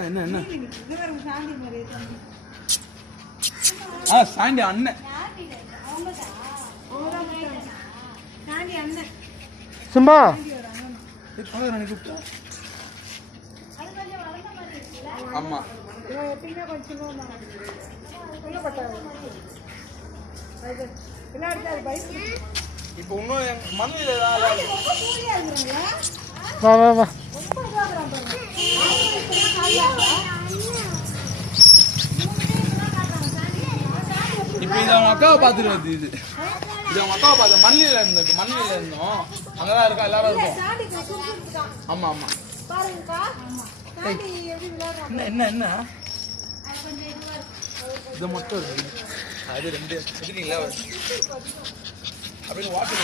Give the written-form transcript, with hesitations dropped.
என்ன சாண்டி அண்ணன் சும்மா ஆமா இப்போ இன்னும் மண்ணில் வா வா வா இப்போ இது அவங்க அக்காவை பார்த்துட்டு வருது இது அவங்க அக்காவை பார்த்து மண்ணில் இருந்தோம் அங்கதான் இருக்கா எல்லாரும் இருக்கும் ஆமா ஆமா என்ன என்ன இது மட்டும் இருக்கு அது ரெண்டு எடுத்துட்டீங்களா அப்படின்னு வாட்டர்